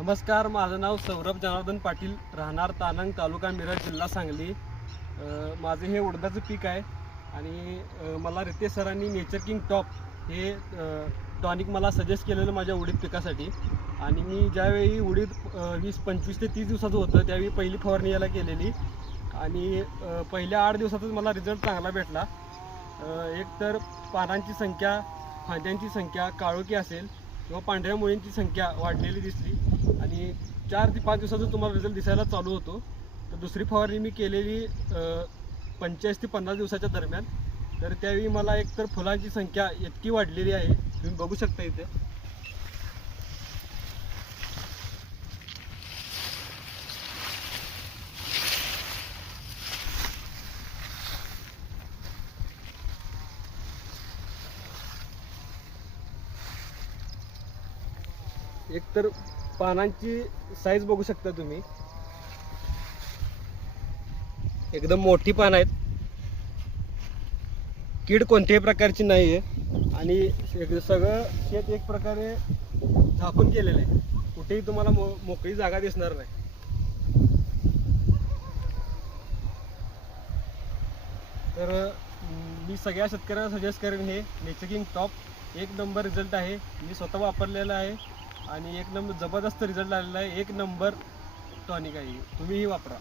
नमस्कार माझं नाव सौरभ जनार्दन पाटील राहणार तानंग तालुका मिरज जिल्हा सांगली. माझं हे उडदाचं पीक आहे आणि मला रितेश सरांनी नेचर किंग टॉप हे टॉनिक मला सजेस्ट केलेलं माझ्या उडीद पिकासाठी. आणि मी ज्यावेळी उडीद वीस पंचवीस ते तीस दिवसाचं होतं त्यावेळी पहिली फवारणी याला केलेली. आणि पहिल्या आठ दिवसातच मला रिझल्ट चांगला भेटला. एक तर पानांची संख्या फांद्यांची संख्या काळोखी असेल किंवा पांढऱ्या मुळींची संख्या वाढलेली दिसली. आणि चार ते पाच दिवसातच तुम्हाला रिझल्ट दिसायला चालू होतो. तर दुसरी फवारणी मी केलेली पंचेचाळीस ते पन्नास दिवसाच्या दरम्यान. तर त्यावेळी मला एक तर फुलांची संख्या इतकी वाढलेली आहे तुम्ही बघू शकता इथे. एक तर पानांची साईज बघू शकता तुम्ही. एकदम मोठी पान आहेत. कीड कोणत्याही प्रकारची नाही आहे आणि सगळं शेत एक प्रकारे झाकून केलेलं आहे. कुठेही तुम्हाला मो मोकळी जागा दिसणार नाही. तर मी सगळ्या शेतकऱ्यांना सजेस्ट करेन हे. नेचकिंग टॉप एक नंबर रिझल्ट आहे. मी स्वतः वापरलेला आहे. आणि एक नंबर जबरदस्त रिझल्ट आलेला आहे. एक नंबर टॉनिक आहे. तुम्हीही वापरा.